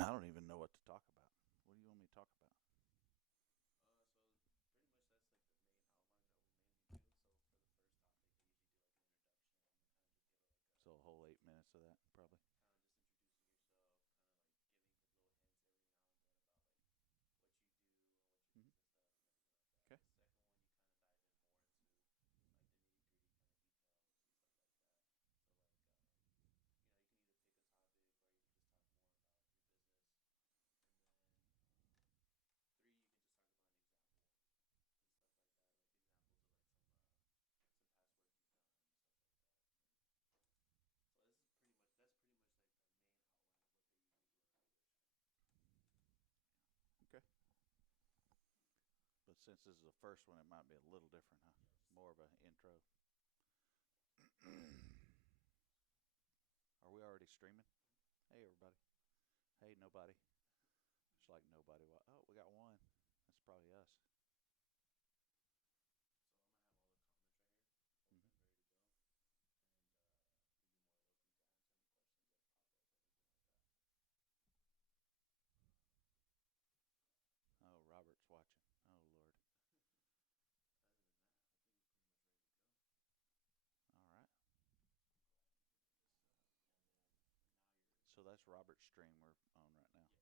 I don't even know what to talk about. What do you want me to talk about? So a whole 8 minutes of that, probably. Mhm. Okay. Okay. But since this is the first one, it might be a little different, huh? More of an intro. Are we already streaming? Hey, everybody. Hey, nobody. It's like nobody. Oh, we got one. That's probably us. Mhm. Oh, Robert's watching. Oh, Lord. All right. So that's Robert's stream we're on right now.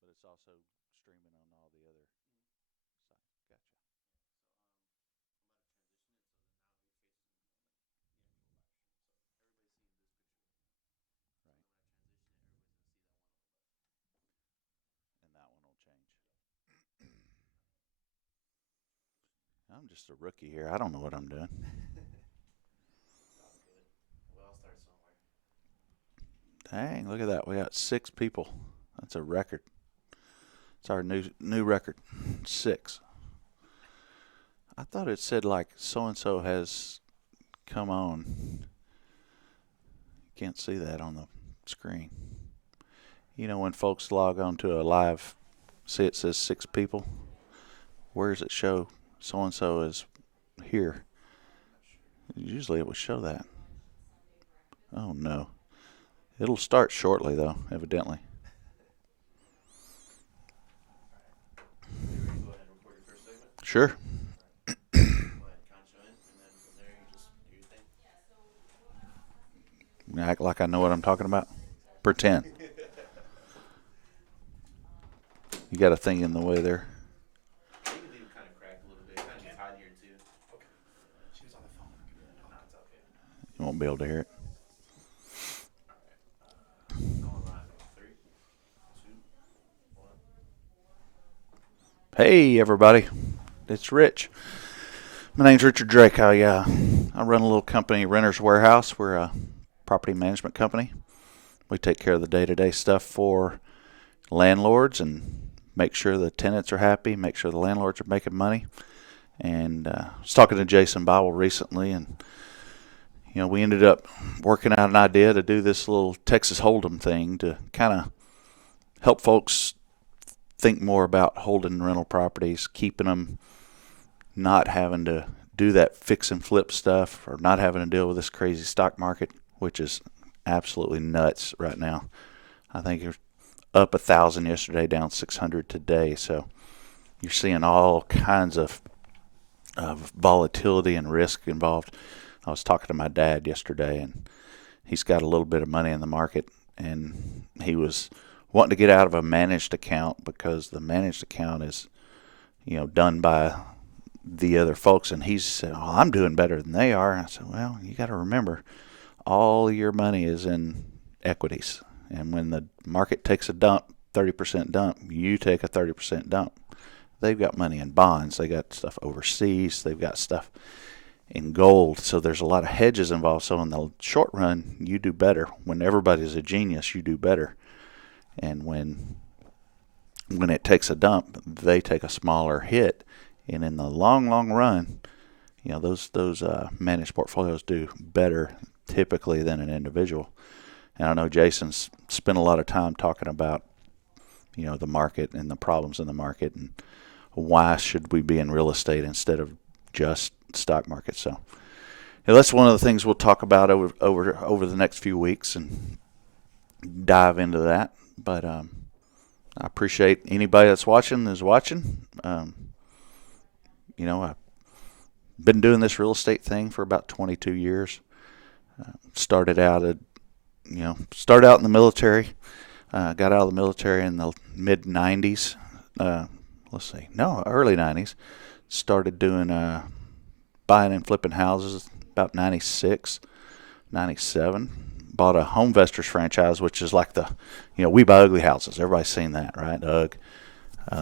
But it's also streaming on all the other sites. Gotcha. Right. And that one will change. I'm just a rookie here. I don't know what I'm doing. Dang, look at that. We got 6 people. That's a record. It's our new record. 6. I thought it said like so and so has come on. Can't see that on the screen. You know when folks log on to a live, see it says 6 people. Where does it show so and so is here? Usually it would show that. Oh no. It'll start shortly though, evidently. Sure. Act like I know what I'm talking about. Pretend. You got a thing in the way there. You won't be able to hear it. Hey, everybody. It's Rich. My name's Richard Drake. I run a little company, Renter's Warehouse. We're a property management company. We take care of the day-to-day stuff for landlords and make sure the tenants are happy, make sure the landlords are making money. And I was talking to Jason Bowell recently, and we ended up working out an idea to do this little Texas Hold'em thing to kind of help folks think more about holding rental properties, keeping them, not having to do that fix and flip stuff or not having to deal with this crazy stock market, which is absolutely nuts right now. I think you're up 1,000 yesterday, down 600 today. So you're seeing all kinds of volatility and risk involved. I was talking to my dad yesterday, and he's got a little bit of money in the market, and he was wanting to get out of a managed account because the managed account is, done by the other folks, and he said, "Oh, I'm doing better than they are." And I said, "Well, you got to remember, all your money is in equities, and when the market takes a dump, 30% dump, you take a 30% dump. They've got money in bonds, they got stuff overseas, they've got stuff in gold, so there's a lot of hedges involved. So in the short run, you do better. When everybody's a genius, you do better, and when it takes a dump, they take a smaller hit. And in the long run, those managed portfolios do better typically than an individual. And I know Jason's spent a lot of time talking about the market and the problems in the market and why should we be in real estate instead of just stock market. So that's one of the things we'll talk about over the next few weeks and dive into that. But I appreciate anybody that's watching is watching. I've been doing this real estate thing for about 22 years. Started out in the military. Got out of the military in the mid 90s. Early 90s. Started doing buying and flipping houses about 96, 97. Bought a Homevestors franchise, which is like we buy ugly houses. Everybody's seen that, right? UGG.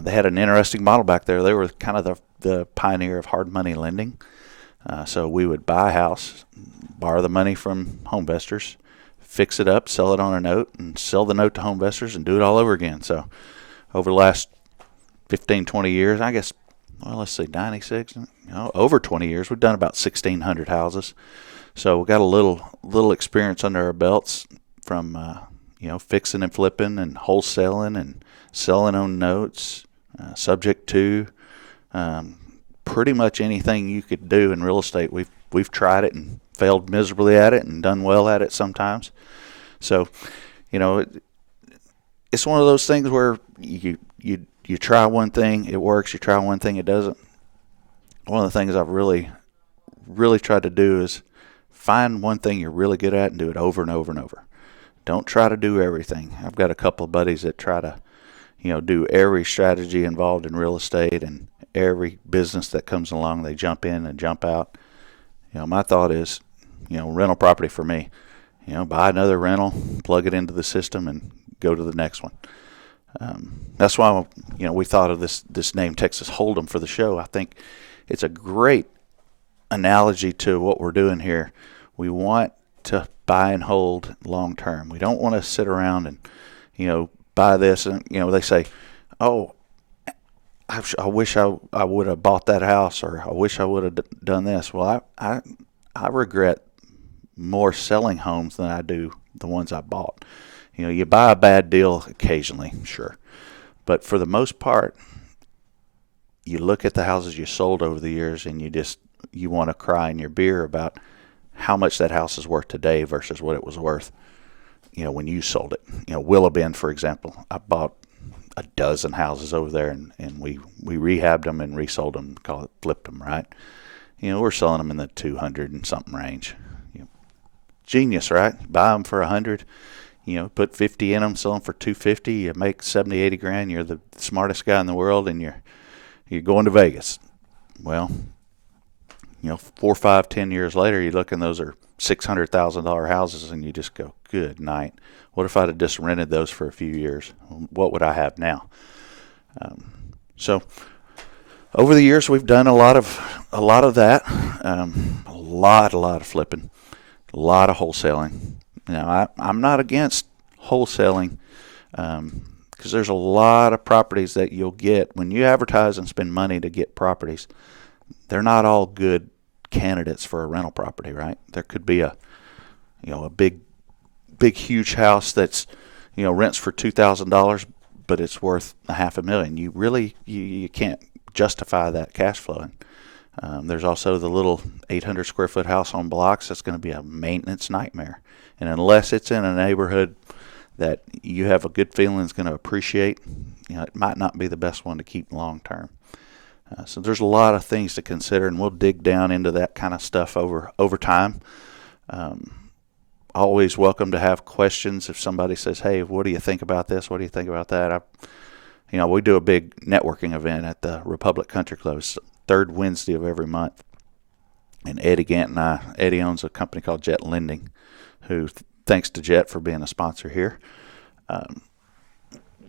They had an interesting model back there. They were kind of the pioneer of hard money lending. So we would buy a house, borrow the money from Homevestors, fix it up, sell it on a note, and sell the note to Homevestors and do it all over again. So over the last 15, 20 years, I guess, let's see, 96, over 20 years, we've done about 1,600 houses. So we got a little experience under our belts from, fixing and flipping and wholesaling and selling on notes, subject to, pretty much anything you could do in real estate. We've tried it and failed miserably at it and done well at it sometimes. So, it's one of those things where you try one thing, it works. You try one thing, it doesn't. One of the things I've really tried to do is find one thing you're really good at and do it over and over and over. Don't try to do everything. I've got a couple of buddies that try to, do every strategy involved in real estate, and every business that comes along, they jump in and jump out. My thought is, rental property for me. Buy another rental, plug it into the system, and go to the next one. That's why, we thought of this name Texas Hold'em for the show. I think it's a great analogy to what we're doing here. We want to buy and hold long term. We don't want to sit around and, buy this and, they say, oh, I wish I would have bought that house, or I wish I would have done this. Well, I regret more selling homes than I do the ones I bought. You buy a bad deal occasionally, sure. But for the most part, you look at the houses you sold over the years and you want to cry in your beer about how much that house is worth today versus what it was worth, when you sold it. Willow Bend, for example, I bought a dozen houses over there and we rehabbed them and resold them, call it flipped them, right? We're selling them in the 200 and something range. Genius, right? Buy them for 100, put 50 in them, sell them for 250, you make 70, 80 grand, you're the smartest guy in the world, and you're going to Vegas. Well, 4, 5, 10 years later, you look and those are $600,000 houses, and you just go, good night. What if I'd have just rented those for a few years? What would I have now? So over the years, we've done a lot of that, a lot of flipping, a lot of wholesaling. I'm not against wholesaling, because there's a lot of properties that you'll get when you advertise and spend money to get properties. They're not all good candidates for a rental property, right? There could be a big huge house that's rents for $2,000, but it's worth $500,000. You can't justify that cash flowing. There's also the little 800 square foot house on blocks that's going to be a maintenance nightmare. And unless it's in a neighborhood that you have a good feeling is going to appreciate, it might not be the best one to keep long term. So there's a lot of things to consider, and we'll dig down into that kind of stuff over time. Always welcome to have questions. If somebody says, hey, what do you think about this? What do you think about that? We do a big networking event at the Republic Country Club. It's the third Wednesday of every month. And Eddie Gant and Eddie owns a company called Jet Lending, who, thanks to Jet for being a sponsor here.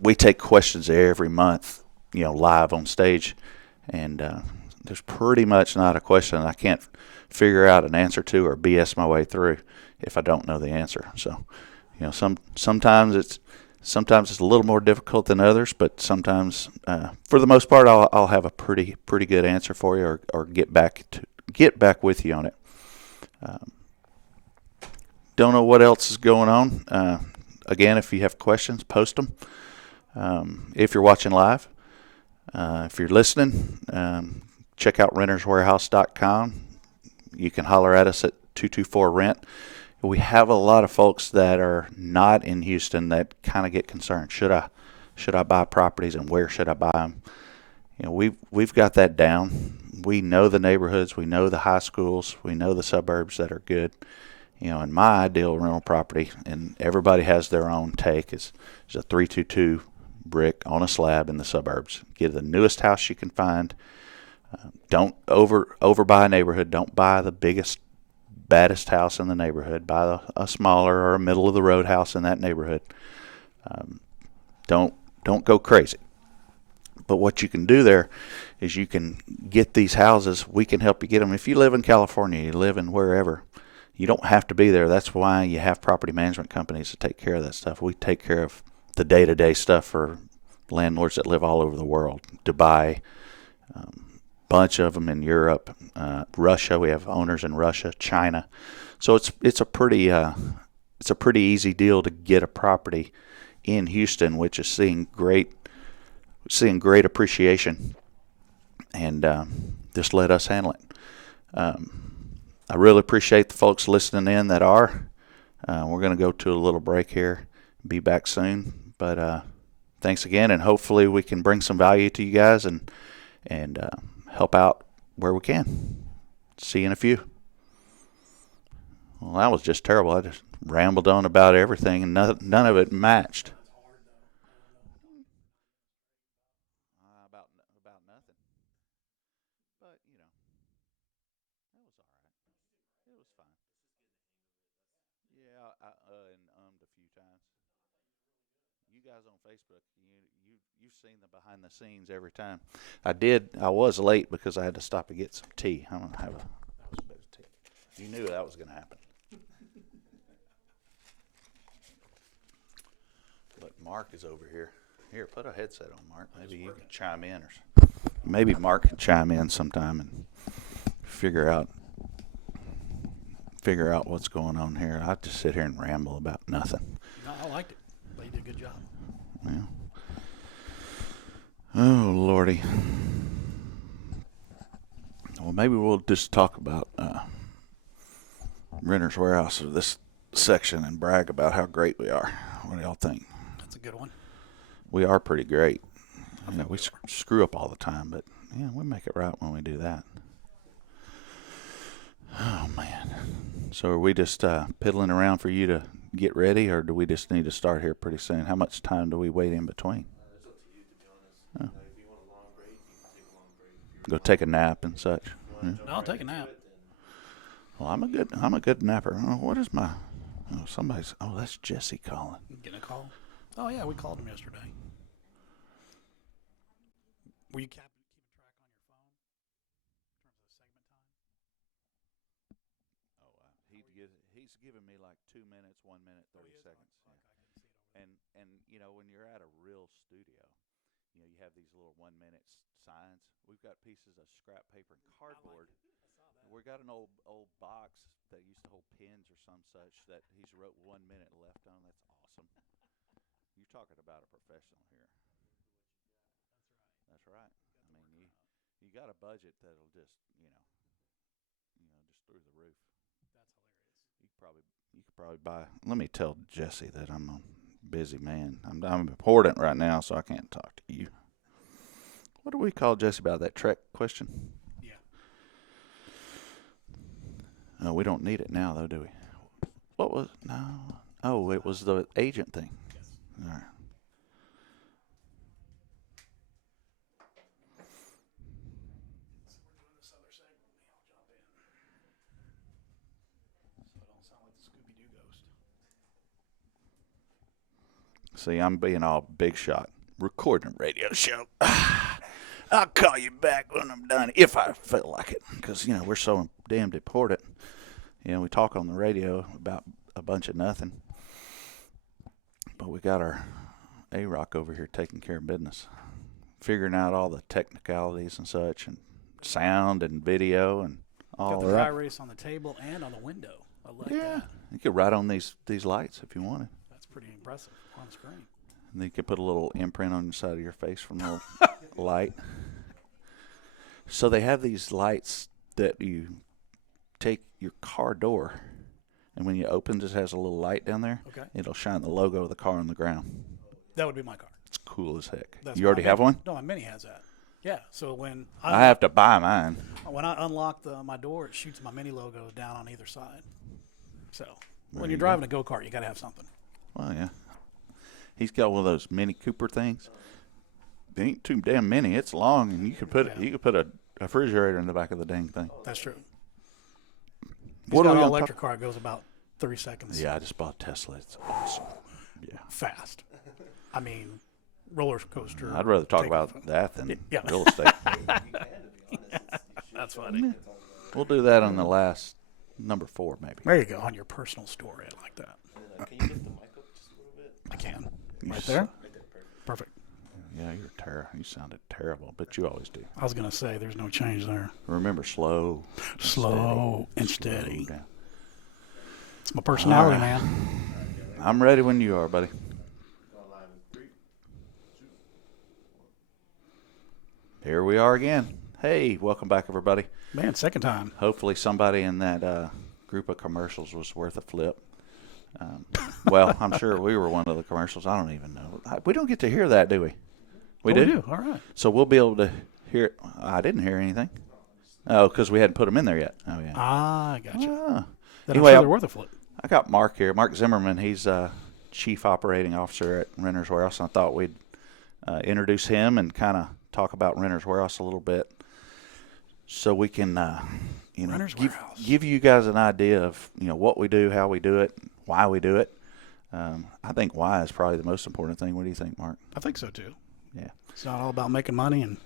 We take questions every month, live on stage. And there's pretty much not a question I can't figure out an answer to or BS my way through if I don't know the answer. So, sometimes it's a little more difficult than others, but sometimes, for the most part, I'll have a pretty good answer for you, or get back with you on it. Don't know what else is going on. Again, if you have questions, post them. If you're watching live. If you're listening, check out renterswarehouse.com. You can holler at us at 224-RENT. We have a lot of folks that are not in Houston that kind of get concerned. Should I buy properties, and where should I buy them? We've got that down. We know the neighborhoods, we know the high schools, we know the suburbs that are good. In my ideal rental property, and everybody has their own take, is a 322 brick on a slab in the suburbs. Get the newest house you can find. Don't overbuy a neighborhood. Don't buy the biggest, baddest house in the neighborhood. Buy a smaller or a middle of the road house in that neighborhood. Don't go crazy. But what you can do there is you can get these houses. We can help you get them. If you live in California, you live in wherever, you don't have to be there. That's why you have property management companies to take care of that stuff. We take care of the day-to-day stuff for landlords that live all over the world. Dubai, bunch of them in Europe, Russia. We have owners in Russia, China. So it's a pretty easy deal to get a property in Houston, which is seeing great appreciation, and just let us handle it. I really appreciate the folks listening in that are. We're going to go to a little break here, be back soon, but thanks again, and hopefully we can bring some value to you guys and help out where we can. See you in a few. Well, that was just terrible. I just rambled on about everything, and none of it matched. About nothing. But, that was all right. It was fine. Yeah, and a few times. You guys on Facebook, you've seen the behind the scenes every time. I was late because I had to stop to get some tea. I'm gonna have a bit of tea. You knew that was gonna happen. But Mark is over here. Here, put a headset on, Mark. Maybe you can chime in, or maybe Mark can chime in sometime and figure out what's going on here. I just sit here and ramble about nothing. No, I liked it. But you did a good job. Yeah. Oh, Lordy. Well, maybe we'll just talk about Renter's Warehouse, or this section, and brag about how great we are. What do y'all think? That's a good one. We are pretty great. We screw up all the time, but we make it right when we do that. Oh, man. So are we just piddling around for you to get ready, or do we just need to start here pretty soon? How much time do we wait in between? It's up to you, to be honest. If you want a long break, you can take a long break. Go take a nap and such. No, I'll take a nap. Well, I'm a good napper. Oh, what is my? Oh, that's Jesse calling. Getting a call? Oh yeah, we called him yesterday. Were you keeping track on your phone in terms of segment time? Oh, he's giving me like 2 minutes, 1 minute, 30 seconds. Okay, I can see it over And when you're at a real studio, you have these little 1 minute signs. We've got pieces of scrap paper and cardboard. We got an old box that used to hold pins or some such that he's wrote 1 minute left on. That's awesome. You're talking about a professional here. That's right. I mean, you got a budget that'll just just through the roof. That's hilarious. You could probably buy. Let me tell Jesse that I'm a busy man. I'm important right now, so I can't talk to you. What do we call Jesse about that Trek question? Yeah. No, we don't need it now, though, do we? What was no? Oh, it was the agent thing. Yes. All right. So we're doing this other segment. I'll jump in. So it don't sound like the Scooby-Doo ghost. See, I'm being all big shot. Recording a radio show. I'll call you back when I'm done, if I feel like it, because we're so damned important. We talk on the radio about a bunch of nothing, but we got our A-Rock over here taking care of business, figuring out all the technicalities and such, and sound and video and all got that. the dry erase on the table and on the window. I like that. You could write on these lights if you wanted. That's pretty impressive on screen. And then you could put a little imprint on the side of your face from the light. So they have these lights that you take your car door and when you open, it has a little light down there. Okay. It'll shine the logo of the car on the ground. That would be my car. It's cool as heck. That's You already my have Mini. one? No, my Mini has that. Yeah. So when I have to buy mine. when I unlock my door, it shoots my Mini logo down on either side. So when There you're you driving a go-kart, you got to have something. Well, yeah. He's got one of those Mini Cooper things. It ain't too damn mini. It's long, and you could put Yeah. you could put a refrigerator in the back of the dang thing. That's true. What He's are got we an gonna electric car. It goes about 30 seconds. Yeah, I just bought a Tesla. It's awesome. Yeah. Fast. I mean, roller coaster. I'd rather talk taking about fun. that than Yeah. real estate. That's funny. We'll do that on the last number 4, maybe. There you go, on your personal story. I like that. Can you lift the mic up just a little bit? I can. You Right s- there? Right there, perfect. Perfect. Yeah, you're terrible. You sounded terrible, but you always do. I was going to say there's no change there. Remember, slow. and Slow and Slow steady. down. It's my personality, All right. man. I'm ready when you are, buddy. Going live in 3, 2. Here we are again. Hey, welcome back, everybody. Man, second time. Hopefully somebody in that group of commercials was worth a flip. Well, I'm sure we were one of the commercials. I don't even know. We don't get to hear that, do we? We Oh, do? All right. So we'll be able to hear it. I didn't hear anything. Oh, because we hadn't put them in there yet. Oh, yeah. I got you. Ah. Then Anyway, I'm sure they're worth a flip. I got Mark here. Mark Zimmerman. He's Chief Operating Officer at Renters Warehouse. And I thought we'd introduce him and kind of talk about Renters Warehouse a little bit, so we can, Renters Warehouse. give you guys an idea of what we do, how we do it, why we do it. I think why is probably the most important thing. What do you think, Mark? I think so, too. Yeah. It's not all about making money and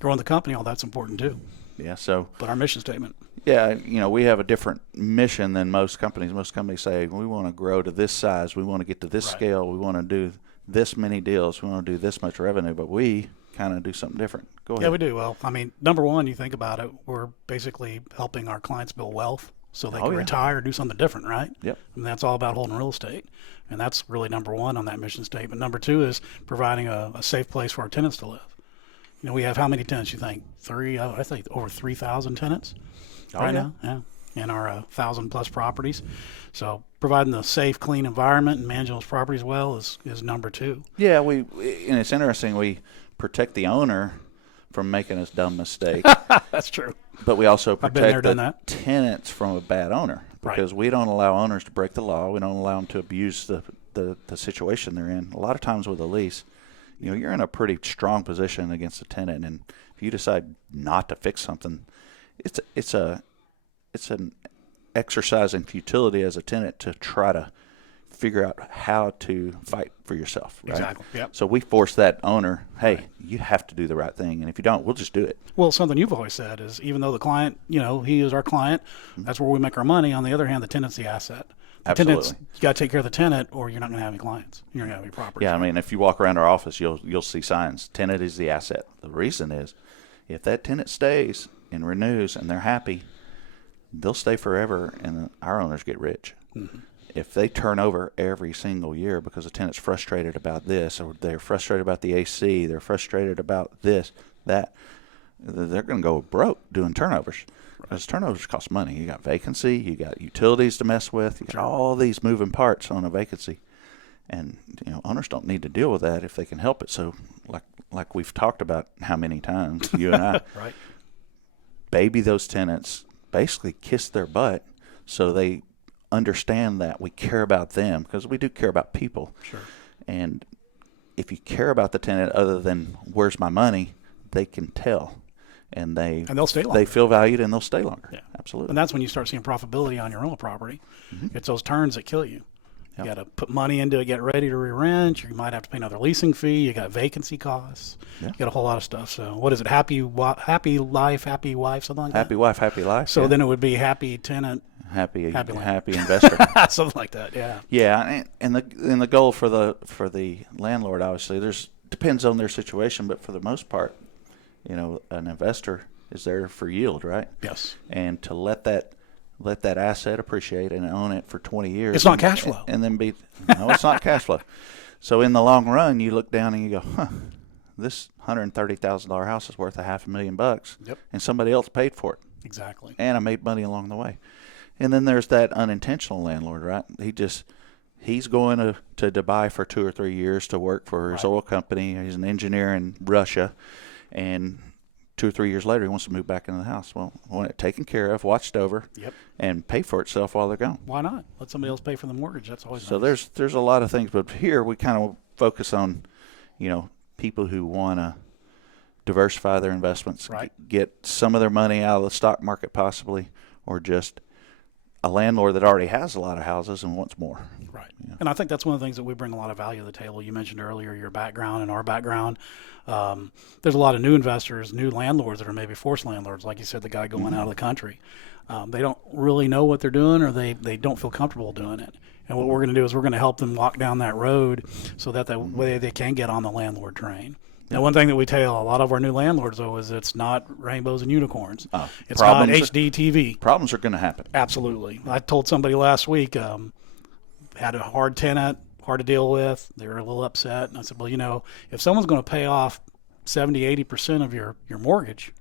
growing the company. All that's important, too. Yeah. So. But our mission statement. Yeah, we have a different mission than most companies. Most companies say we want to grow to this size, we want to get to this Right. scale, we want to do this many deals, we want to do this much revenue, but we kind of do something different. Go ahead. Yeah, we do. Well, I mean, number one, you think about it, we're basically helping our clients build wealth so they can yeah. retire or do something different, right? Yep. And that's all about holding real estate. And that's really number one on that mission statement. Number two is providing a safe place for our tenants to live. We have how many tenants, you think? I think over 3,000 tenants right now. Yeah. In our 1,000+ properties. So providing the safe, clean environment and managing those properties well is number two. Yeah, and it's interesting. We protect the owner from making a dumb mistake, That's true. but we also I've been there, protect done the that. tenants from a bad owner, Right. because we don't allow owners to break the law. We don't allow them to abuse the situation they're in. A lot of times with a lease, you're in a pretty strong position against the tenant, and if you decide not to fix something, it's an exercise in futility as a tenant to try to figure out how to fight for yourself. Right? Exactly. Yep. So we force that owner, hey, you have to do the right thing, and if you don't, we'll just do it. Well, something you've always said is even though the client, he is our client, that's where we make our money. On the other hand, the tenant's the asset. The tenant's, Absolutely. you got to take care of the tenant or you're not going to have any clients. You're not going to have any property. Yeah, I mean, if you walk around our office, you'll see signs. Tenant is the asset. The reason is, if that tenant stays and renews and they're happy, they'll stay forever, and our owners get rich. Mm-hmm. If they turn over every single year because the tenant's frustrated about this, or they're frustrated about the AC, they're frustrated about this, that, they're going to go broke doing turnovers. Because turnovers cost money. You got vacancy, you got utilities to mess with, you got all these moving parts on a vacancy. And owners don't need to deal with that if they can help it. So like we've talked about how many times, you and I, Right. baby those tenants, basically kiss their butt so they understand that we care about them, because we do care about people. Sure. And if you care about the tenant other than where's my money, they can tell. And they'll stay longer. They feel valued, and they'll stay longer. Yeah. Absolutely. And that's when you start seeing profitability on your rental property. Mm-hmm. It's those turns that kill you. Yep. You got to put money into it, get ready to re-rent. You might have to pay another leasing fee. You got vacancy costs. Yeah. You got a whole lot of stuff. So what is it? Happy life, happy wife, something like Happy that? wife, happy life. So yeah. then it would be happy tenant, happy land. investor. something like that. Yeah. Yeah, and the goal for the landlord, obviously, depends on their situation, but for the most part, an investor is there for yield, right? Yes. And to let that asset appreciate and own it for 20 years. It's not cash flow. And then no, it's not cash flow. So in the long run, you look down and you go, this $130,000 house is worth $500,000. Yep. And somebody else paid for it. Exactly. And I made money along the way. And then there's that unintentional landlord, right? He's going to Dubai for 2 or 3 years to work for his oil company. He's an engineer in Russia, and 2 or 3 years later, he wants to move back into the house. Well, want it taken care of, watched over, and pay for itself while they're gone. Why not? Let somebody else pay for the mortgage. That's always So nice. there's a lot of things, but here we kind of focus on, people who want to diversify their investments, get some of their money out of the stock market possibly, or just a landlord that already has a lot of houses and wants more. Right. Yeah. And I think that's one of the things that we bring a lot of value to the table. You mentioned earlier your background and our background. There's a lot of new investors, new landlords that are maybe forced landlords, like you said, the guy going out of the country. They don't really know what they're doing, or they don't feel comfortable doing it. And what we're going to do is we're going to help them walk down that road so that way they can get on the landlord train. Now, one thing that we tell a lot of our new landlords, though, is it's not rainbows and unicorns. It's not HD TV. Problems are going to happen. Absolutely. I told somebody last week, had a hard tenant, hard to deal with. They were a little upset. And I said, well, if someone's going to pay off 70, 80% of your mortgage,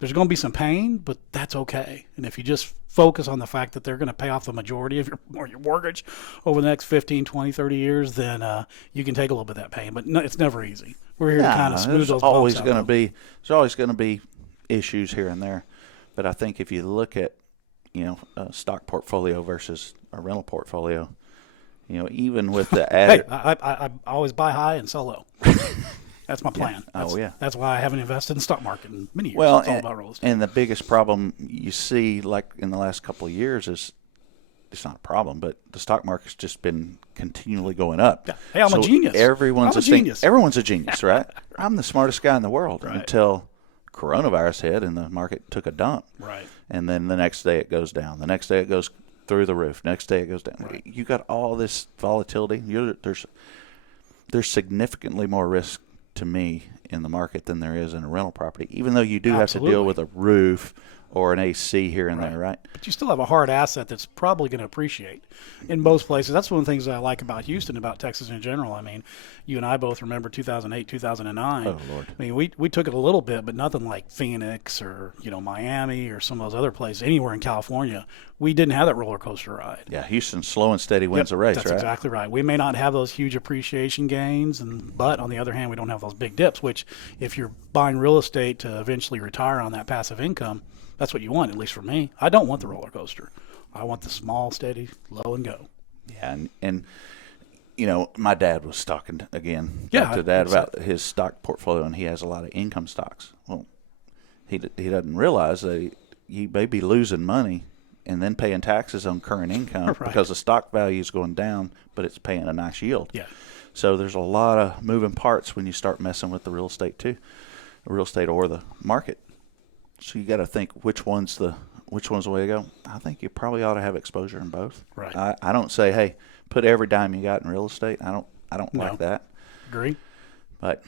there's going to be some pain, but that's okay. And if you just focus on the fact that they're going to pay off the majority of your mortgage over the next 15, 20, 30 years, then you can take a little bit of that pain. But no, it's never easy. We're here to kind of smooth those bumps out. There's always going to be issues here and there. But I think if you look at, a stock portfolio versus a rental portfolio, even with the added... Hey, I always buy high and sell low. That's my plan. That's why I haven't invested in the stock market in many years. Well, it's all about real estate. And the biggest problem you see, like in the last couple of years, is it's not a problem, but the stock market's just been continually going up. Yeah. Hey, I'm a genius. Everyone's a genius. Everyone's a genius, right? I'm the smartest guy in the world until coronavirus hit and the market took a dump. Right. And then the next day it goes down. The next day it goes through the roof. Next day it goes down. Right. You got all this volatility. There's significantly more risk to me in the market than there is in a rental property, even though you do have to deal with a roof or an AC here and there, right? But you still have a hard asset that's probably going to appreciate in most places. That's one of the things that I like about Houston, about Texas in general. I mean, you and I both remember 2008, 2009. Oh, Lord. I mean, we took it a little bit, but nothing like Phoenix or, Miami or some of those other places, anywhere in California. We didn't have that roller coaster ride. Yeah, Houston slow and steady wins the race, that's right? That's exactly right. We may not have those huge appreciation gains, but on the other hand, we don't have those big dips, which if you're buying real estate to eventually retire on that passive income, that's what you want, at least for me. I don't want the roller coaster. I want the small, steady, low and go. Yeah, and my dad was talking again to Dad about his stock portfolio, and he has a lot of income stocks. Well, he doesn't realize that he may be losing money and then paying taxes on current income because the stock value is going down, but it's paying a nice yield. Yeah. So there's a lot of moving parts when you start messing with the real estate too, the real estate or the market. So you got to think which one's the way to go. I think you probably ought to have exposure in both. Right. I don't say, hey, put every dime you got in real estate. I don't like that. Agree. But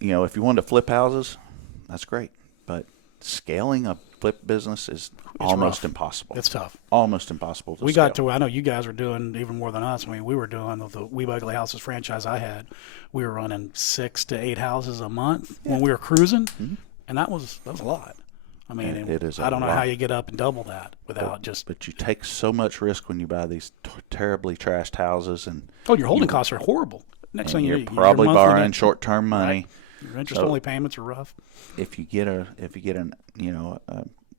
if you want to flip houses, that's great. But scaling a flip business is almost impossible. It's tough. Almost impossible to We scale. got to, I know you guys are doing even more than us. I mean, we were doing the We Ugly Houses franchise I had. We were running 6 to 8 houses a month when we were cruising, and that was a lot. I mean, it is. I don't know how you get up and double that without But you take so much risk when you buy these terribly trashed houses, and your holding costs are horrible. Next thing you're probably borrowing short-term money. Your interest-only payments are rough. If you get an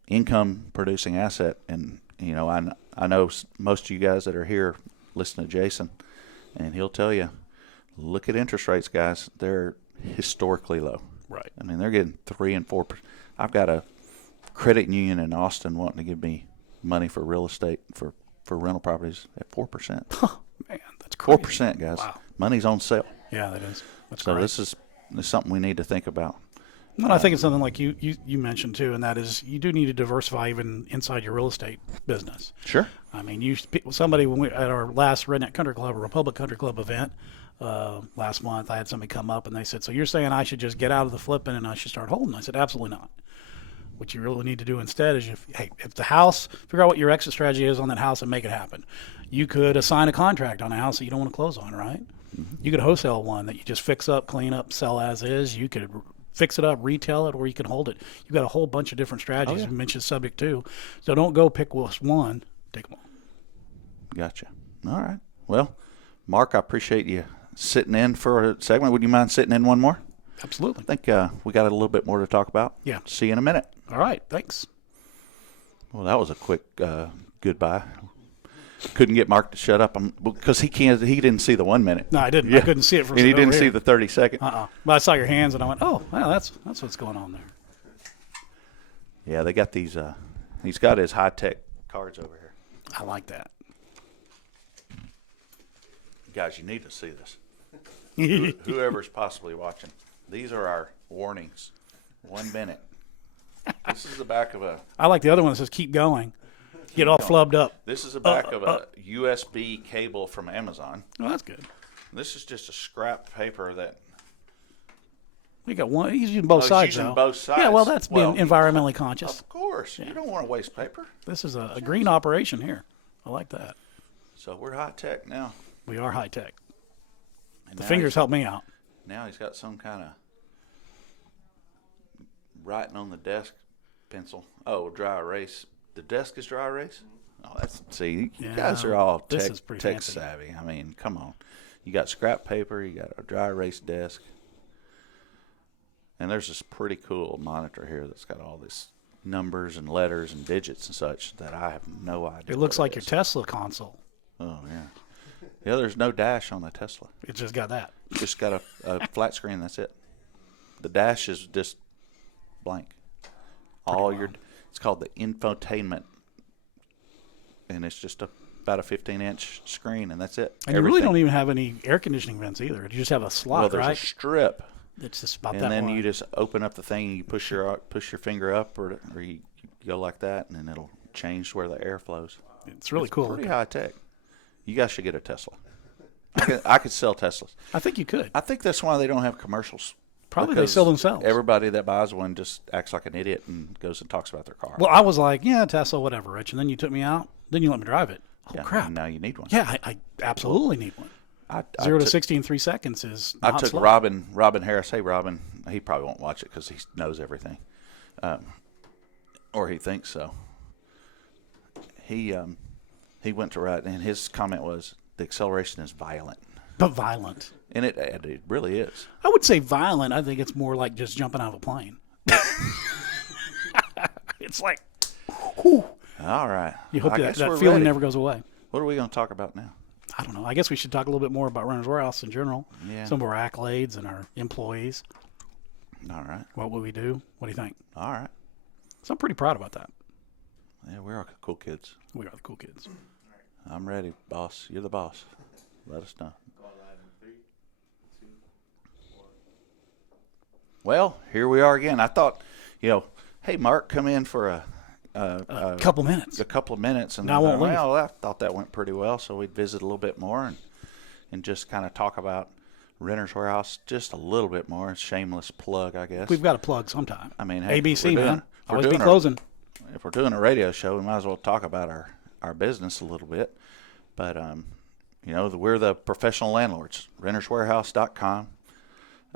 income producing asset, and I know most of you guys that are here listen to Jason, and he'll tell you, look at interest rates, guys. They're historically low. Right. I mean, they're getting 3 and 4%. I've got a credit union in Austin wanting to give me money for real estate for rental properties at 4%. Oh, man, that's crazy. 4%, guys. Wow. Money's on sale. Yeah, that is. That's so great. this is something we need to think about. And I think it's something like you mentioned too, and that is you do need to diversify even inside your real estate business. Sure. I mean, when we at our last Redneck Country Club, Republic Country Club event last month, I had somebody come up and they said, "So you're saying I should just get out of the flipping and I should start holding?" I said, "Absolutely not. What you really need to do instead is, if the house, figure out what your exit strategy is on that house and make it happen. You could assign a contract on a house that you don't want to close on, right? Mm-hmm. You could wholesale one that you just fix up, clean up, sell as is. You could fix it up, retail it, or you can hold it. You've got a whole bunch of different strategies. You mentioned subject to. So don't go pick one. take them all. Gotcha. All right. Well, Mark, I appreciate you sitting in for a segment. Would you mind sitting in one more? Absolutely. I think we got a little bit more to talk about. Yeah. See you in a minute. All right. Thanks. Well, that was a quick goodbye. Couldn't get Mark to shut up because he didn't see the 1 minute. No, I didn't. Yeah. I couldn't see it from And he didn't over see here. the 30-second. But I saw your hands, and I went, oh, wow, that's what's going on there. Yeah, they got these. He's got his high-tech cards over here. I like that. Guys, you need to see this. Whoever's possibly watching. These are our warnings. 1 minute. This is the back of a. I like the other one that says keep going. Get all flubbed up. This is the back of a USB cable from Amazon. Oh, that's good. This is just a scrap paper that. We got one. He's using both he's sides, using though. both sides. Yeah, well, that's being Well, environmentally conscious. Of course. You don't want to waste paper. This is a green operation here. I like that. So we're high tech now. We are high tech. And The now fingers help me out. Now he's got some kind of writing on the desk pencil. Oh, dry erase. The desk is dry erase? Oh, you guys are all this is pretty tech fancy. savvy. I mean, come on. You got scrap paper, you got a dry erase desk. And there's this pretty cool monitor here that's got all these numbers and letters and digits and such that I have no idea. It looks what like your is. Tesla console. Oh, yeah. Yeah, there's no dash on the Tesla. It's just got that. Just got a flat screen, that's it. The dash is just blank. It's called the infotainment. And it's just about a 15-inch screen, and that's it. And you really don't even have any air conditioning vents either. You just have a slot, Well, there's right? a strip, It's just about and that then wide. you just open up the thing, and you push your finger up, or you go like that, and then it'll change where the air flows. It's really cool. Pretty looking. high tech. You guys should get a Tesla. I could sell Teslas. I think you could. I think that's why they don't have commercials. Probably they Because sell themselves. Everybody that buys one just acts like an idiot and goes and talks about their car. Well, I was like, yeah, Tesla, whatever, Rich. And then you took me out. Then you let me drive it. Oh, yeah, crap. Now you need one. Yeah, I absolutely need one. I 0 to took- 60 in 3 seconds is I not took slow. Robin Harris. Hey, Robin. He probably won't watch it because he knows everything, or he thinks so. He went to ride, and his comment was the acceleration is violent, But violent. and it really is. I would say violent. I think it's more like just jumping out of a plane. It's like, whew. All right. You hope I that, guess that we're feeling ready. never goes away. What are we going to talk about now? I don't know. I guess we should talk a little bit more about Runner's Warehouse in general. Yeah. Some of our accolades and our employees. All right. What would we do? What do you think? All right. So I'm pretty proud about that. Yeah, we're cool kids. We are the cool kids. I'm ready, boss. You're the boss. Let us know. Go live in 3, 2, 1. Well, here we are again. I thought, hey, Mark, come in for a Couple minutes. a couple of minutes, and No, I then, won't leave. well, I thought that went pretty well, so we'd visit a little bit more and just kind of talk about Renter's Warehouse just a little bit more. Shameless plug, I guess. We've got to plug sometime. I mean, hey, ABC, we're doing- man. if we're Always be doing a- closing. If we're doing a radio show, we might as well talk about our business a little bit. But, we're the professional landlords, renterswarehouse.com.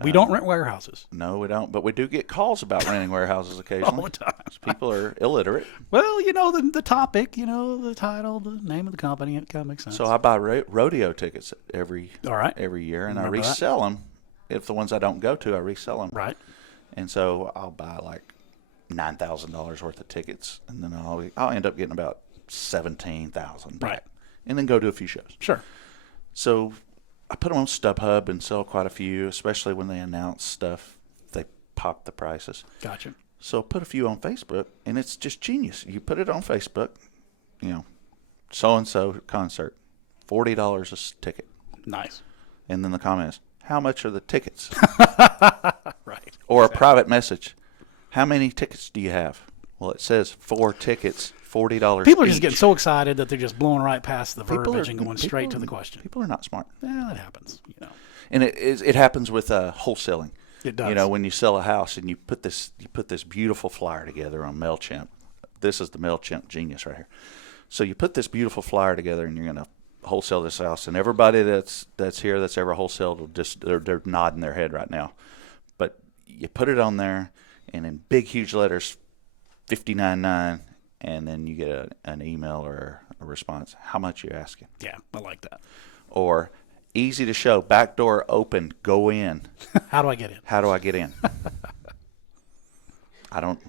We don't rent warehouses. No, we don't. But we do get calls about renting warehouses occasionally. All the time. People are illiterate. Well, the topic, the title, the name of the company, it kind of makes sense. So I buy rodeo tickets every All right. year, and I Remember that. resell them. If the ones I don't go to, I resell them. Right. And so I'll buy like $9,000 worth of tickets, and then I'll end up getting about 17,000 back, Right. and then go to a few shows. Sure. So I put them on StubHub and sell quite a few, especially when they announce stuff. They pop the prices. Gotcha. So put a few on Facebook, and it's just genius. You put it on Facebook, so-and-so concert, $40 a ticket. Nice. And then the comment is, how much are the tickets? Right. Or a private message. How many tickets do you have? Well, it says 4 tickets, $40 People are just each. getting so excited that they're just blowing right past the People verbiage are- and going straight to the question. People are not smart. Yeah, that happens. And it happens with wholesaling. It does. When you sell a house and you put this beautiful flyer together on MailChimp. This is the MailChimp genius right here. So you put this beautiful flyer together and you're going to wholesale this house, and everybody that's here that's ever wholesaled will just they're nodding their head right now. But you put it on there, and in big huge letters, $59.9, and then you get an email or a response. How much you asking? Yeah, I like that. Or easy to show, back door open, go in. How do I get in? How do I get in? I don't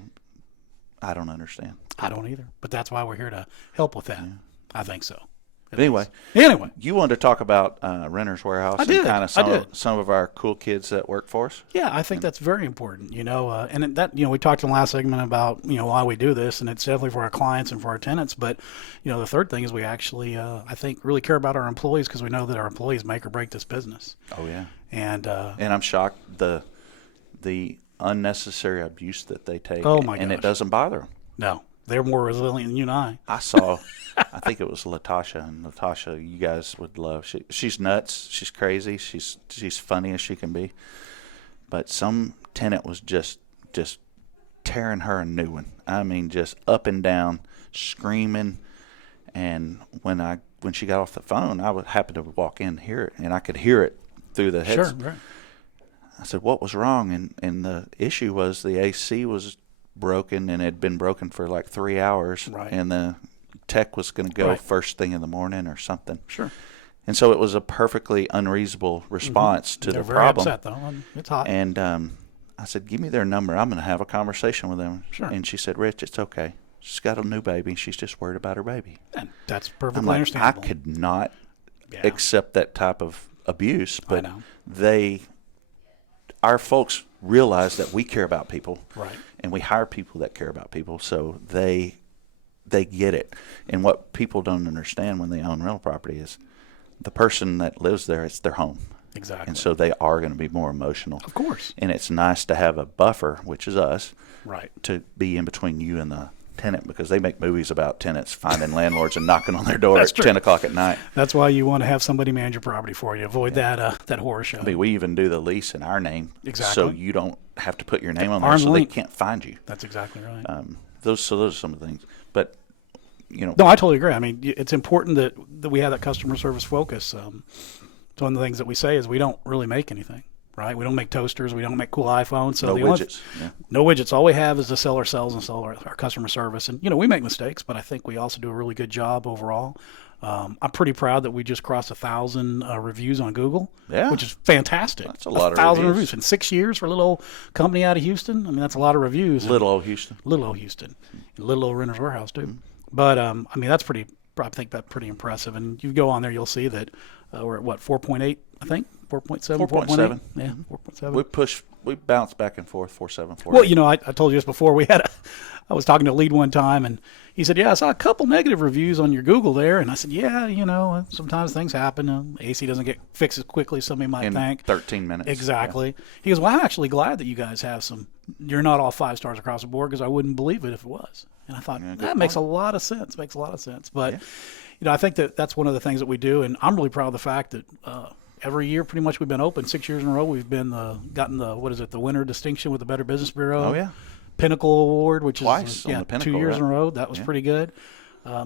understand. I don't either. But that's why we're here to help with that. Yeah. I think so. But anyway, you wanted to talk about Renters Warehouse and kind of some of our cool kids that work for us. Yeah, I think that's very important. And that we talked in the last segment about why we do this, and it's definitely for our clients and for our tenants. But the third thing is we actually I think really care about our employees because we know that our employees make or break this business. Oh yeah, and I'm shocked the unnecessary abuse that they take. Oh my gosh. And it doesn't bother them. No. They're more resilient than you and I. I think it was Latasha, and Latasha, you guys would love. She's nuts. She's crazy. She's funny as she can be. But some tenant was just tearing her a new one. I mean, just up and down, screaming. And when she got off the phone, I was happy to walk in and hear it, and I could hear it through the headset. Sure, right. I said, "What was wrong?" And the issue was the AC was broken, and it had been broken for like 3 hours, right. And the tech was going to go right. first thing in the morning or something. Sure. And so it was a perfectly unreasonable response to They're the very problem. Upset, though. It's hot. And I said, "Give me their number. I'm going to have a conversation with them." Sure. And she said, "Rich, it's okay. She's got a new baby. She's just worried about her baby." And that's perfectly I'm like, understandable. I could not accept that type of abuse, but our folks realize that we care about people, right? And we hire people that care about people, so they get it. And what people don't understand when they own rental property is the person that lives there, it's their home. Exactly. And so they are going to be more emotional. Of course. And it's nice to have a buffer, which is us, right, to be in between you and the tenant, because they make movies about tenants finding landlords and knocking on their door at 10 o'clock at night. That's why you want to have somebody manage your property for you. Avoid that horror show. I mean, we even do the lease in our name, exactly, so you don't have to put your name on there, so they can't find you. That's exactly right. Those are some of the things. But no, I totally agree. I mean, it's important that we have that customer service focus. So one of the things that we say is we don't really make anything. Right, we don't make toasters, we don't make cool iPhones. So no widgets. No widgets. All we have is to sell ourselves and sell our customer service. And we make mistakes, but I think we also do a really good job overall. I'm pretty proud that we just crossed 1,000 reviews on Google, which is fantastic. That's a lot of 1,000 reviews in 6 years for a little old company out of Houston. I mean, that's a lot of reviews. Little old Houston, little old Renters Warehouse too. Mm-hmm. But I mean, that's pretty. I think that's pretty impressive. And you go on there, you'll see that we're at 4.8, I think. 4.7, 4.7. Yeah, 4.7. We bounce back and forth, 4.7, 4.8. Well, I told you this before. I was talking to a lead one time, and he said, "Yeah, I saw a couple negative reviews on your Google there." And I said, "Yeah, sometimes things happen. AC doesn't get fixed as quickly as somebody might think." 13 minutes. Exactly. Yeah. He goes, "Well, I'm actually glad that you guys have some. You're not all 5 stars across the board, because I wouldn't believe it if it was." And I thought, that makes a lot of sense. But, I think that's one of the things that we do. And I'm really proud of the fact that every year pretty much we've been open 6 years in a row. We've been gotten the winner distinction with the Better Business Bureau. Oh, yeah. Pinnacle Award, which Twice is on the Pinnacle, 2 years in a row. That was pretty good.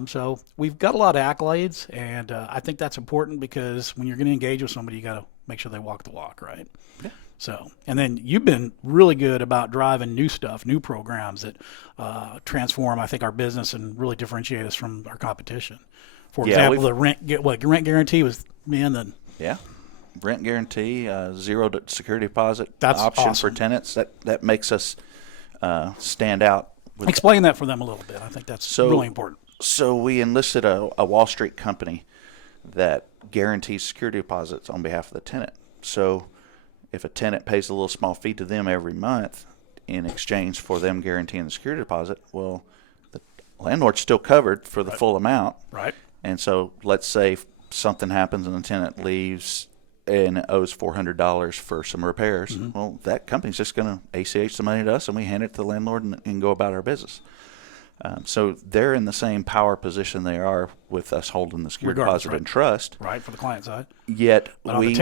So we've got a lot of accolades, and I think that's important because when you're going to engage with somebody, you got to make sure they walk the walk, right? Yeah. So, and then you've been really good about driving new stuff, new programs that transform, I think, our business and really differentiate us from our competition. For example, the rent guarantee was rent guarantee, zero security deposit option awesome. For tenants. That makes us stand out. Explain that for them a little bit. I think that's really important. So we enlisted a Wall Street company that guarantees security deposits on behalf of the tenant. So if a tenant pays a little small fee to them every month in exchange for them guaranteeing the security deposit, well, the landlord's still covered for the full amount. Right. And so let's say something happens and the tenant leaves and owes $400 for some repairs. Mm-hmm. Well, that company's just going to ACH the money to us, and we hand it to the landlord and go about our business. So they're in the same power position they are with us holding the security deposit and trust. Right, for the client side. Yet we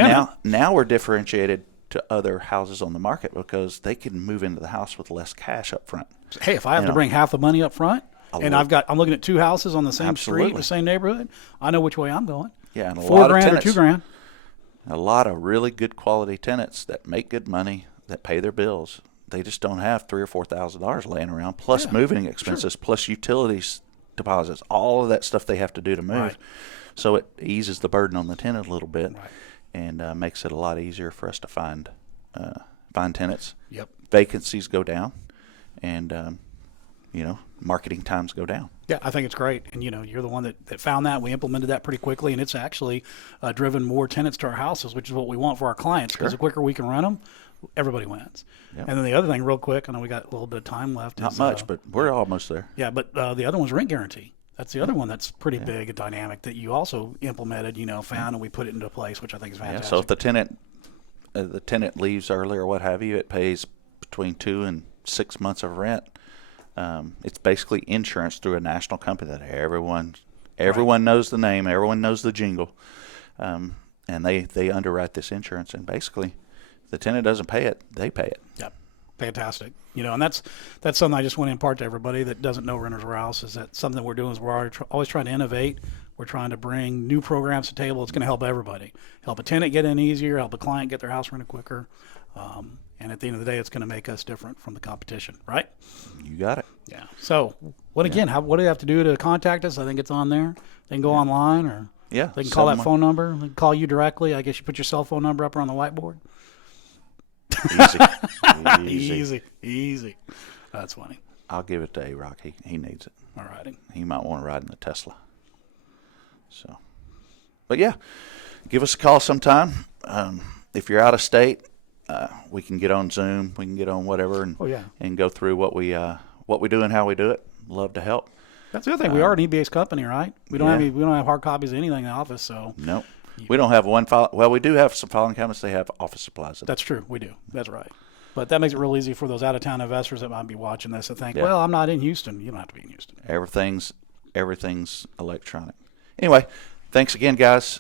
now we're differentiated to other houses on the market because they can move into the house with less cash up front. Hey, if I have to bring half the money up front, and I'm looking at 2 houses on the same street, the same neighborhood, I know which way I'm going. Yeah, and a $4,000 lot of tenants, or $2,000. A lot of really good quality tenants that make good money, that pay their bills. They just don't have $3,000 or $4,000 laying around, plus moving expenses, plus utilities deposits, all of that stuff they have to do to move. Right. So it eases the burden on the tenant a little bit, Right. and makes it a lot easier for us to find tenants. Yep. Vacancies go down, and marketing times go down. Yeah, I think it's great. And, you're the one that found that. We implemented that pretty quickly, and it's actually driven more tenants to our houses, which is what we want for our clients. Because Sure. the quicker we can rent them, everybody wins. Yep. And then the other thing, real quick, I know we got a little bit of time left. Not is, much, but we're almost there. Yeah, but the other one's rent guarantee. That's the other one that's pretty big and dynamic that you also implemented, found, and we put it into place, which I think is fantastic. Yeah, so if the tenant leaves early or what have you, it pays between 2 and 6 months of rent. It's basically insurance through a national company that everyone knows the name, everyone knows the jingle, and they underwrite this insurance. And basically, if the tenant doesn't pay it, they pay it. Yep. Fantastic. And that's something I just want to impart to everybody that doesn't know Renters Warehouse, is that something we're doing is we're always trying to innovate. We're trying to bring new programs to the table. It's going to help everybody. Help a tenant get in easier, help a client get their house rented quicker. And at the end of the day, it's going to make us different from the competition, right? You got it. Yeah. So, what do they have to do to contact us? I think it's on there. They can go online, or Yeah, they can call that phone number. They can call you directly. I guess you put your cell phone number up on the whiteboard. Easy. That's funny. I'll give it to A-Rock. He needs it. All righty. He might want to ride in the Tesla. So, but yeah, give us a call sometime. If you're out of state, we can get on Zoom. We can get on whatever, and and go through what we do and how we do it. Love to help. That's the other thing. We are an e-based company, right? We don't have hard copies of anything in the office, so. Nope. We don't have one file. Well, we do have some filing cabinets. They have office supplies. That's true. We do. That's right. But that makes it real easy for those out-of-town investors that might be watching this and think, well, I'm not in Houston. You don't have to be in Houston. Everything's electronic. Anyway, thanks again, guys.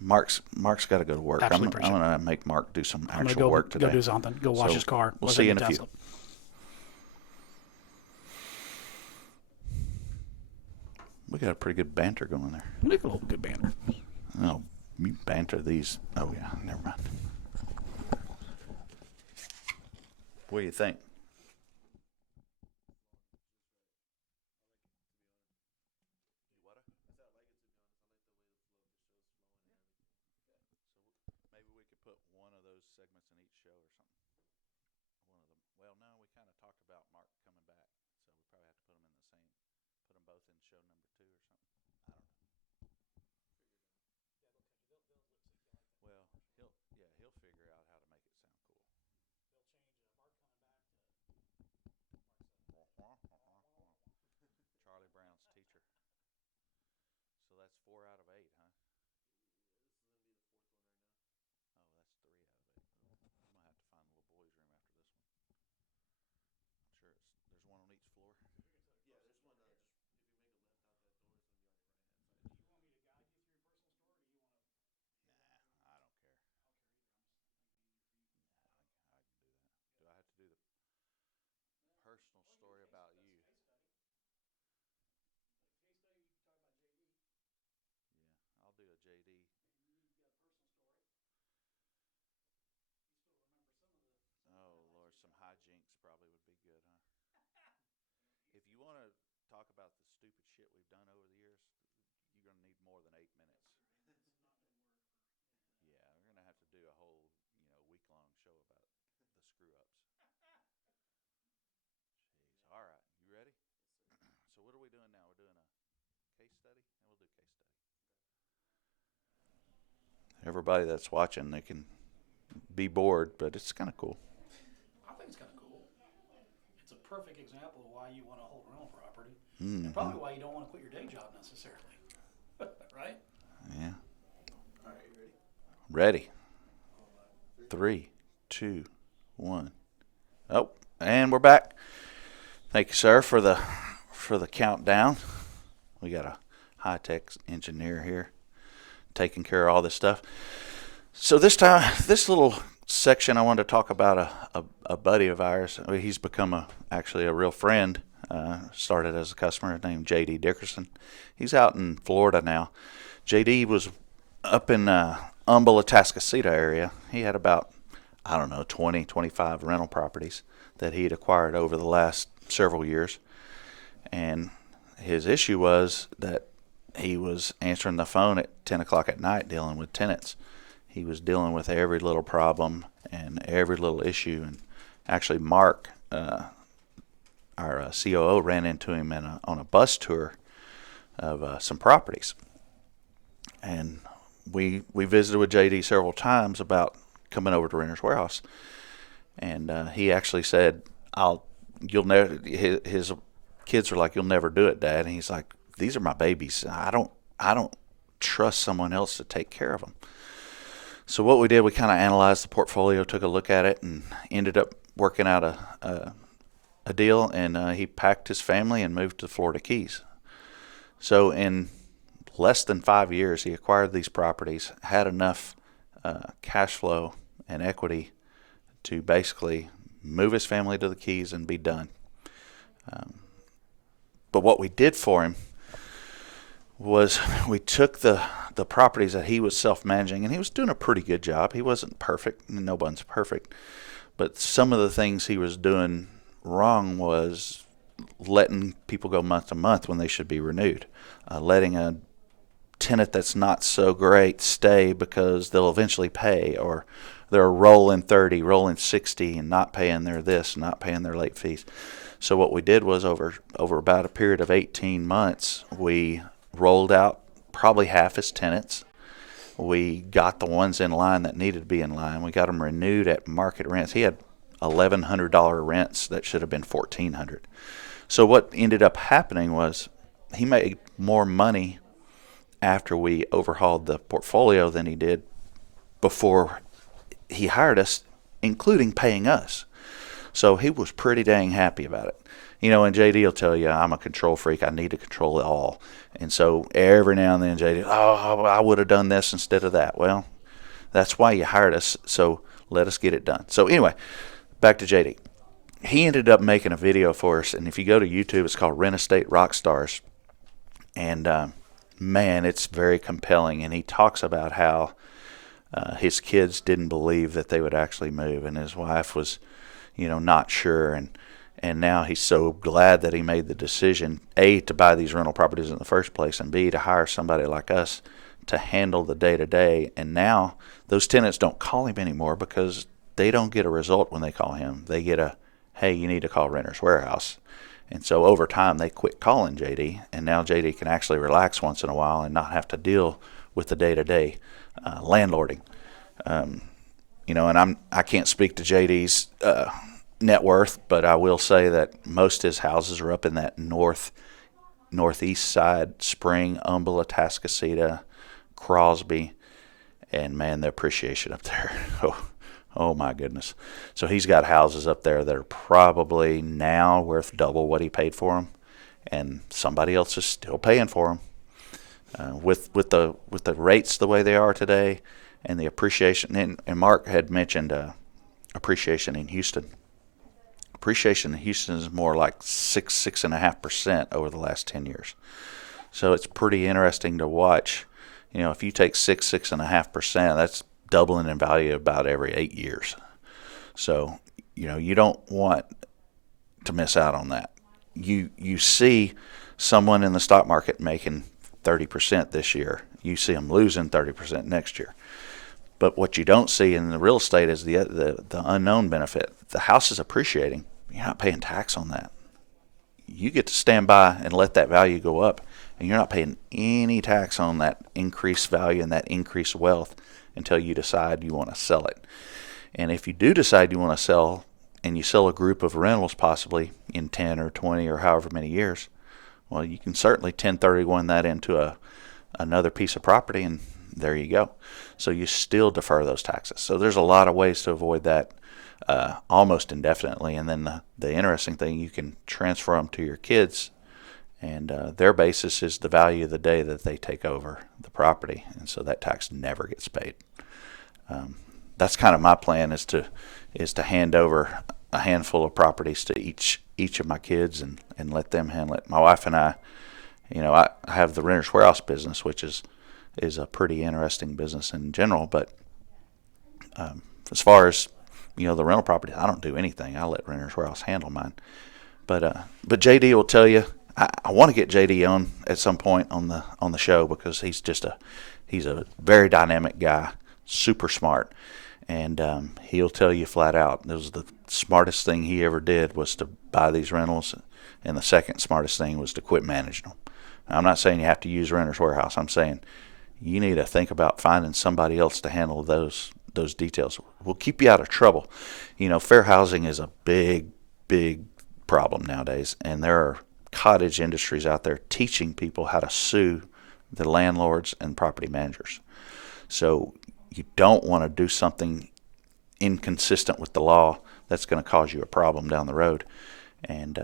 Mark's got to go to work. I'm going to make Mark do some actual work today. Go do something. Go wash his car. We'll see you in a few. We got a pretty good banter going there. We got a little good banter. Oh, you banter these. Oh, yeah. Never mind. What do you think? Maybe we could put one of those segments in each show or something. One of them. Well, no, we kind of talked about Mark coming back, so we probably have to put them both in show number 2 or something. I don't know. Well, he'll figure out how to make it sound cool. Charlie Brown's teacher. So that's 4 out of 8, huh? Oh, that's 3 out of 8. I'm gonna have to find a little boys' room after this one. I'm sure there's one on each floor. Yeah, there's one. Just if you make a left out that door, it's gonna be on your right hand side. Do you want me to guide you through your personal story, or do you want to? Nah, I don't care. I can do that. Do I have to do the personal story about you? Case study, you can talk about JD. Yeah, I'll do a JD. You got a personal story. You still remember some of the. Oh, Lord, some hijinks probably would be good, huh? If you want to talk about the stupid shit we've done over the years, you're going to need more than 8 minutes. Yeah, we're going to have to do a whole, week-long show about the screw-ups. Jeez. All right, you ready? So what are we doing now? We're doing a case study, and we'll do case study. Everybody that's watching, they can be bored, but it's kind of cool. I think it's kind of cool. It's a perfect example of why you want to hold rental property, and probably why you don't want to quit your day job necessarily. Right? Yeah. All right, you ready? Ready. 3, 2, 1. Oh, and we're back. Thank you, sir, for the countdown. We got a high-tech engineer here taking care of all this stuff. So this little section, I wanted to talk about a buddy of ours. He's become actually a real friend. Started as a customer named J.D. Dickerson. He's out in Florida now. J.D. was up in Humble, Atascocita area. He had about, 20, 25 rental properties that he had acquired over the last several years. And his issue was that he was answering the phone at 10 o'clock at night dealing with tenants. He was dealing with every little problem and every little issue. And actually, Mark, our COO, ran into him on a bus tour of some properties. And we visited with JD several times about coming over to Renter's Warehouse. And he actually said, you'll never, his kids were like, "You'll never do it, Dad." And he's like, "These are my babies. I don't trust someone else to take care of them." So what we did, we kind of analyzed the portfolio, took a look at it, and ended up working out a deal. And he packed his family and moved to the Florida Keys. So in less than 5 years, he acquired these properties, had enough cash flow and equity to basically move his family to the Keys and be done. But what we did for him was we took the properties that he was self-managing, and he was doing a pretty good job. He wasn't perfect, and no one's perfect. But some of the things he was doing wrong was letting people go month to month when they should be renewed. Letting a tenant that's not so great stay because they'll eventually pay, or they're rolling 30, rolling 60, and not paying their this, not paying their late fees. So what we did was over about a period of 18 months, we rolled out probably half his tenants. We got the ones in line that needed to be in line. We got them renewed at market rents. He had $1,100 rents that should have been $1,400. So what ended up happening was he made more money after we overhauled the portfolio than he did before he hired us, including paying us. So he was pretty dang happy about it. You know, and JD will tell you, I'm a control freak. I need to control it all. And so every now and then JD, I would have done this instead of that. Well, that's why you hired us. So let us get it done. So anyway, back to JD. He ended up making a video for us. And if you go to YouTube, it's called Rent Estate Rockstars. And man, it's very compelling. And he talks about how his kids didn't believe that they would actually move. And his wife was, not sure. And now he's so glad that he made the decision, A, to buy these rental properties in the first place, and B, to hire somebody like us to handle the day-to-day. And now those tenants don't call him anymore because they don't get a result when they call him. They get a, "Hey, you need to call Renter's Warehouse." And so over time, they quit calling JD, and now JD can actually relax once in a while and not have to deal with the day-to-day landlording. And I can't speak to JD's net worth, but I will say that most of his houses are up in that northeast side: Spring, Umbella, Atascocita, Crosby, and man, the appreciation up there. Oh my goodness. So he's got houses up there that are probably now worth double what he paid for them, and somebody else is still paying for them. With the rates the way they are today, and the appreciation, and Mark had mentioned appreciation in Houston. Appreciation in Houston is more like 6.5% over the last 10 years. So it's pretty interesting to watch. If you take 6.5%, that's doubling in value about every 8 years. So, you don't want to miss out on that. You see someone in the stock market making 30% this year. You see them losing 30% next year. But what you don't see in the real estate is the unknown benefit. The house is appreciating. You're not paying tax on that. You get to stand by and let that value go up, and you're not paying any tax on that increased value and that increased wealth until you decide you want to sell it. And if you do decide you want to sell, and you sell a group of rentals possibly in 10 or 20 or however many years, well, you can certainly 1031 that into another piece of property, and there you go. So you still defer those taxes. So there's a lot of ways to avoid that almost indefinitely. And then the interesting thing, you can transfer them to your kids, and their basis is the value of the day that they take over the property, and so that tax never gets paid. That's kind of my plan, is to hand over a handful of properties to each of my kids and let them handle it. My wife and I have the Renter's Warehouse business, which is a pretty interesting business in general. But as far as the rental properties, I don't do anything. I let Renter's Warehouse handle mine. But JD will tell you, I want to get JD on at some point on the show, because he's a very dynamic guy, super smart, and he'll tell you flat out this was the smartest thing he ever did was to buy these rentals, and the second smartest thing was to quit managing them. Now, I'm not saying you have to use Renters Warehouse. I'm saying you need to think about finding somebody else to handle those details. Will keep you out of trouble. Fair housing is a big problem nowadays, and there are cottage industries out there teaching people how to sue the landlords and property managers. So you don't want to do something inconsistent with the law that's going to cause you a problem down the road. And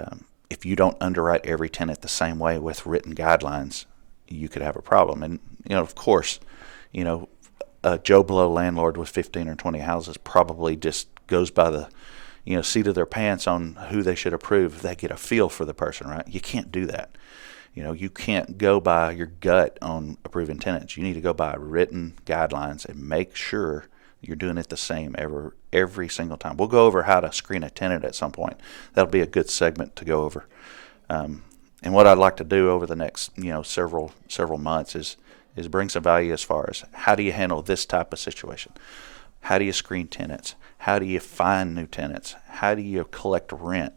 if you don't underwrite every tenant the same way with written guidelines, you could have a problem. And of course, a Joe Blow landlord with 15 or 20 houses probably just goes by the seat of their pants on who they should approve if they get a feel for the person, right? You can't do that. You can't go by your gut on approving tenants. You need to go by written guidelines and make sure you're doing it the same every single time. We'll go over how to screen a tenant at some point. That'll be a good segment to go over. And what I'd like to do over the next several months is bring some value as far as how do you handle this type of situation? How do you screen tenants? How do you find new tenants? How do you collect rent?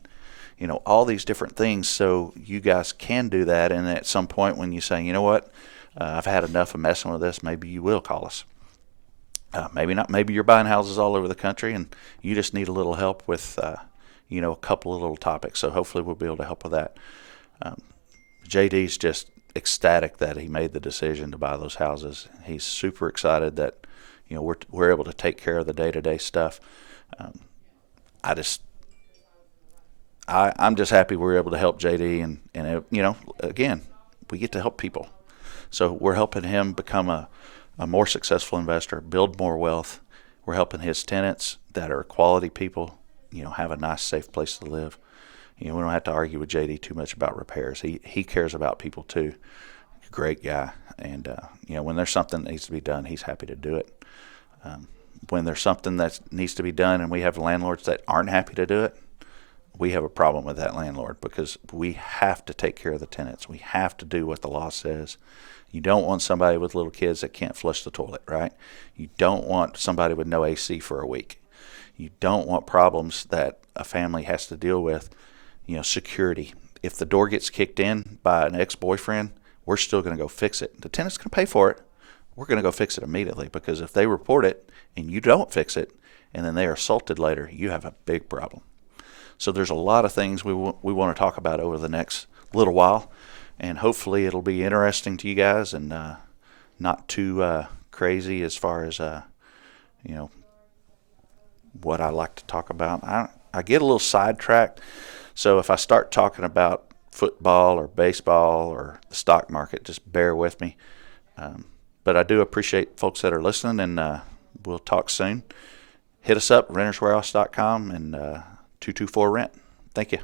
All these different things, so you guys can do that. And at some point when you say, you know what, I've had enough of messing with this, maybe you will call us. Maybe not. Maybe you're buying houses all over the country and you just need a little help with, a couple of little topics. So hopefully we'll be able to help with that. JD's just ecstatic that he made the decision to buy those houses. He's super excited that, we're able to take care of the day-to-day stuff. I'm just happy we're able to help JD, and again, we get to help people. So we're helping him become a more successful investor, build more wealth. We're helping his tenants that are quality people, have a nice, safe place to live. We don't have to argue with JD too much about repairs. He cares about people too. Great guy. And, when there's something that needs to be done, he's happy to do it. When there's something that needs to be done and we have landlords that aren't happy to do it, we have a problem with that landlord, because we have to take care of the tenants. We have to do what the law says. You don't want somebody with little kids that can't flush the toilet, right? You don't want somebody with no AC for a week. You don't want problems that a family has to deal with. Security. If the door gets kicked in by an ex-boyfriend, we're still going to go fix it. The tenant's going to pay for it. We're going to go fix it immediately, because if they report it and you don't fix it and then they are assaulted later, you have a big problem. So there's a lot of things we want to talk about over the next little while, and hopefully it'll be interesting to you guys and not too crazy as far as what I like to talk about. I get a little sidetracked, so if I start talking about football or baseball or the stock market, just bear with me. But I do appreciate folks that are listening, and we'll talk soon. Hit us up, renterswarehouse.com, and 224-RENT. Thank you.